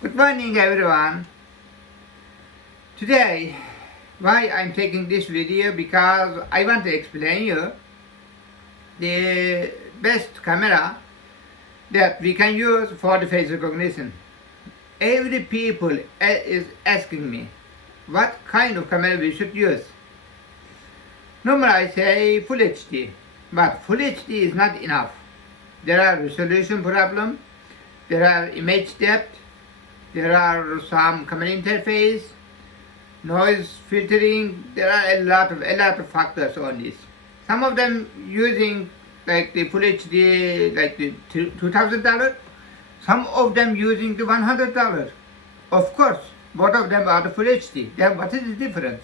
Good morning everyone. Today, why I'm taking this video because I want to explain you the best camera that we can use for the face recognition. Every people is asking me what kind of camera we should use. Normally I say Full HD, but Full HD is not enough. There are resolution problem, there are image depth, there are some camera interface, noise filtering. There are a lot of factors on this. Some of them using like the Full HD, like the $2,000. Some of them using the $100. Of course, both of them are the Full HD. Then what is the difference?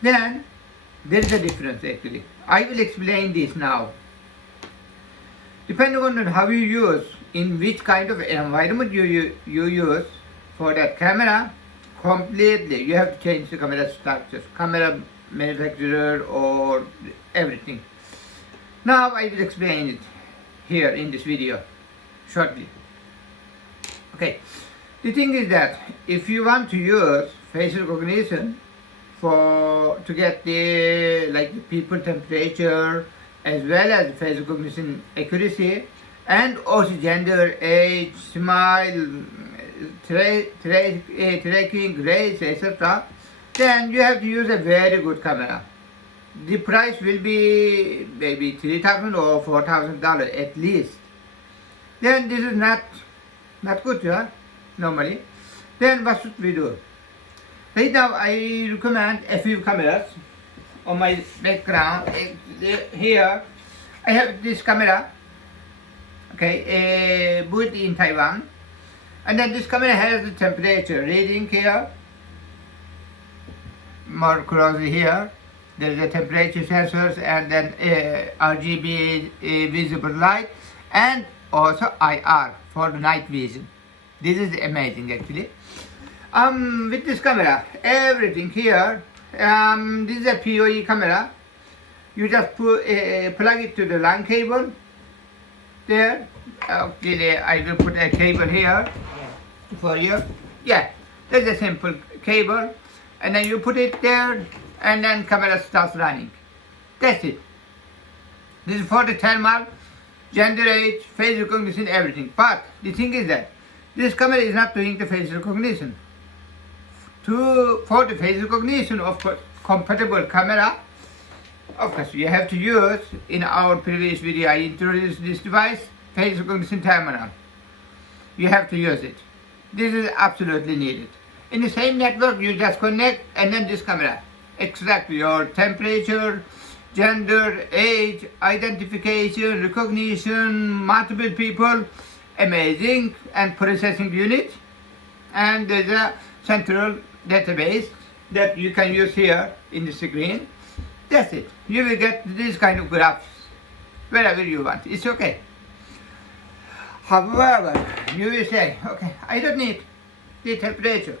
Then there is a difference actually. I will explain this now. Depending on how you use, in which kind of environment you use for that camera, completely you have to change the camera structure, camera manufacturer or everything. Now I will explain it here in this video shortly. Okay, the thing is that if you want to use face recognition to get the people temperature as well as face recognition accuracy, and also gender, age, smile, tracking, race, etc., then you have to use a very good camera. The price will be maybe $3,000 or $4,000 at least. Then this is not good, yeah, normally. Then what should we do? Right now I recommend a few cameras. On my background here I have this camera, okay, bought in Taiwan, and then this camera has the temperature reading here. More closely here, there is a temperature sensors, and then RGB visible light, and also IR for the night vision. This is amazing actually. With this camera, everything here. This is a PoE camera. You just plug it to the LAN cable there. Okay, I will put a cable here for you. Yeah, that's a simple cable, and then you put it there, and then camera starts running. That's it. This is for the thermal, gender, age, face recognition, everything. But the thing is that this camera is not doing the face recognition. For the face recognition of compatible camera, of course you have to use, in our previous video I introduced this device, face recognition terminal. You have to use it. This is absolutely needed. In the same network you just connect, and then this camera extract your temperature, gender, age, identification, recognition, multiple people, amazing, and processing unit, and there's a central database that you can use here in the screen. That's it. You will get this kind of graphs wherever you want. It's okay. However, you will say, okay, I don't need the temperature.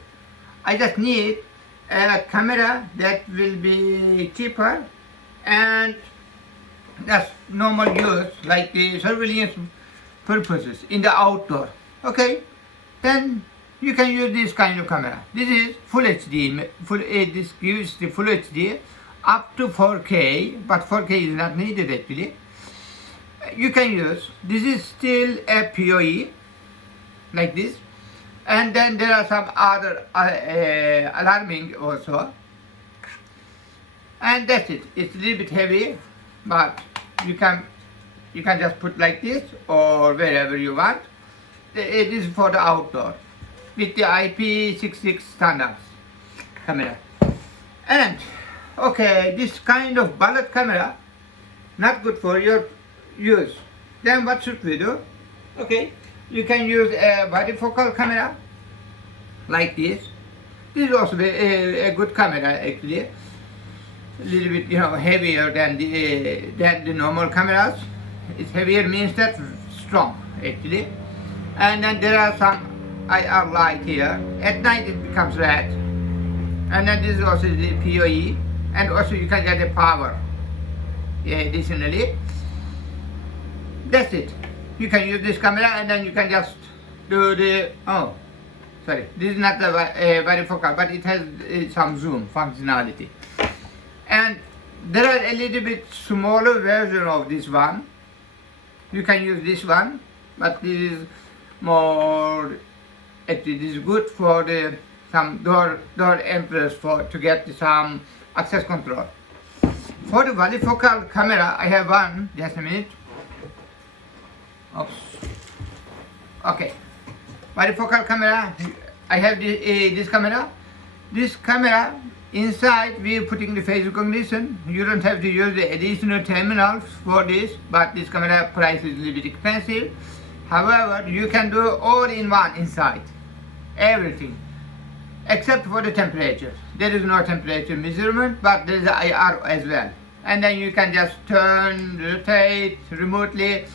I just need a camera that will be cheaper and that's normal use, like the surveillance purposes in the outdoor. Okay, then you can use this kind of camera. This is Full HD. This gives the Full HD up to 4K, but 4K is not needed actually. You can use. This is still a PoE, like this, and then there are some other alarming also. And that's it. It's a little bit heavy, but you can just put like this or wherever you want. It is for the outdoor, with the IP66 standards camera. And okay, this kind of bullet camera not good for your use. Then what should we do? Okay, you can use a bifocal camera like this. This is also a good camera actually. A little bit, heavier than the normal cameras. It's heavier means that strong actually. And then there are some IR light here. At night it becomes red. And then this is also the PoE, and also you can get the power additionally. That's it. You can use this camera and then you can just do the sorry, this is not the varifocal, but it has some zoom functionality. And there are a little bit smaller version of this one. You can use this one, but this is more, actually this is good for the some door entrance to get some access control. For the varifocal camera, I have one, just a minute. Oops. Okay, varifocal camera, I have this camera. This camera, inside we are putting the face recognition. You don't have to use the additional terminals for this, but this camera price is a little bit expensive. However, you can do all in one inside, everything, except for the temperature. There is no temperature measurement, but there is IR as well. And then you can just turn, rotate remotely,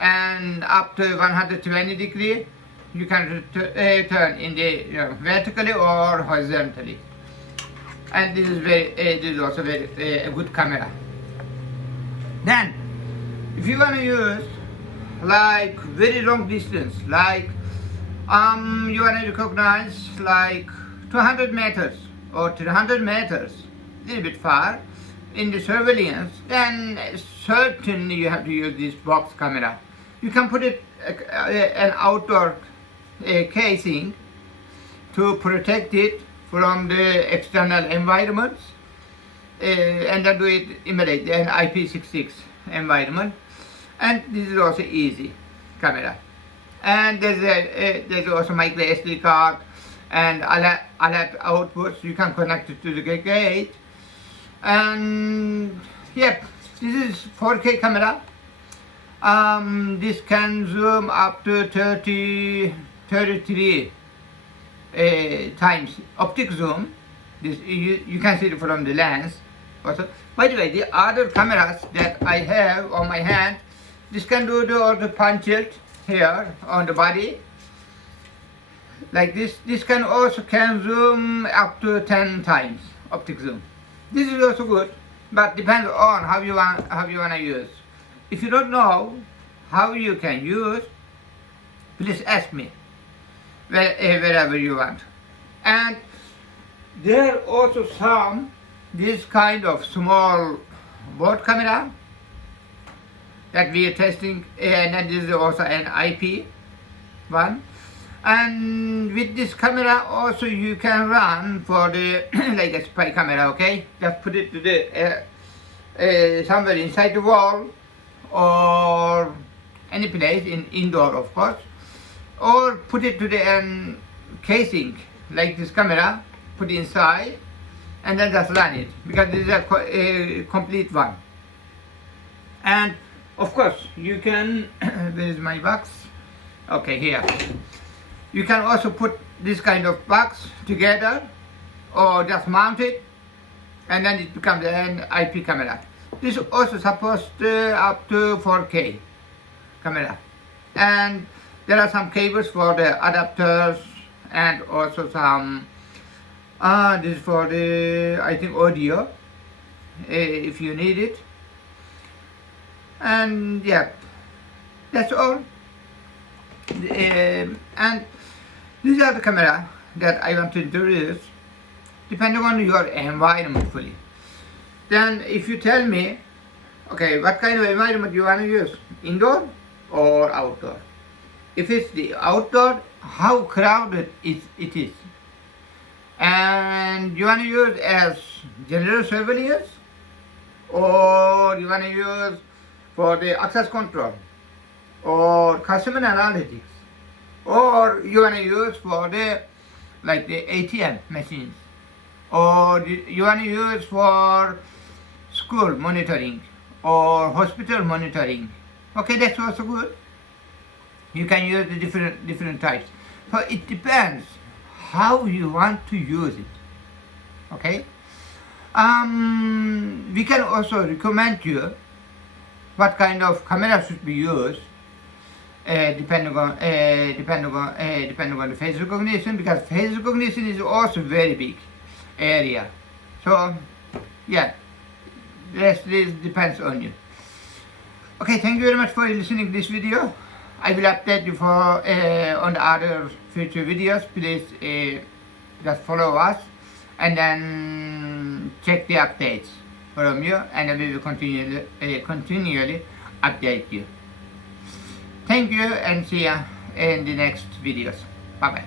and up to 120 degrees. You can turn in the vertically or horizontally. And this is also very a good camera. Then, if you want to use like very long distance, like you want to recognize like 200 meters or 300 meters, a little bit far in the surveillance, then certainly you have to use this box camera. You can put it an outdoor casing to protect it from the external environments, and then do it immediately an IP66 environment. And this is also easy camera. And there's also micro SD card and alert outputs. You can connect it to the gate. And yep, this is 4K camera. This can zoom up to 33 times optic zoom. This you can see it from the lens also. By the way, the other cameras that I have on my hand, this can do all the punches here on the body like this. This can also zoom up to 10 times optic zoom. This is also good, but depends on how you want to use. If you don't know how you can use, please ask me wherever you want. And there are also some this kind of small board camera that we are testing, and then this is also an IP one. And with this camera also you can run for the like a spy camera. Okay, just put it to the somewhere inside the wall or any place indoor, of course, or put it to the casing like this camera, put it inside, and then just run it, because this is a complete one. And of course you can where is my box? Okay, here. You can also put this kind of box together or just mount it, and then it becomes an IP camera. This also supports up to 4K camera. And there are some cables for the adapters, and also some this is for the, I think, audio if you need it. And yeah, that's all. And these are the camera that I want to introduce, depending on your environment fully. Then if you tell me, okay, what kind of environment you want to use, indoor or outdoor? If it's the outdoor, how crowded it is, and you want to use as general surveillance, or you want to use for the access control or customer analytics, or you want to use for the like the ATM machines, or you want to use for school monitoring or hospital monitoring. Okay, that's also good. You can use the different types. So it depends how you want to use it. Okay. We can also recommend you what kind of camera should be used, depending on the face recognition, because face recognition is also very big area. So yeah, this depends on you. Okay, thank you very much for listening to this video. I will update you for on the other future videos. Please just follow us and then check the updates from you, and then we will continually update you. Thank you, and see you in the next videos. Bye bye.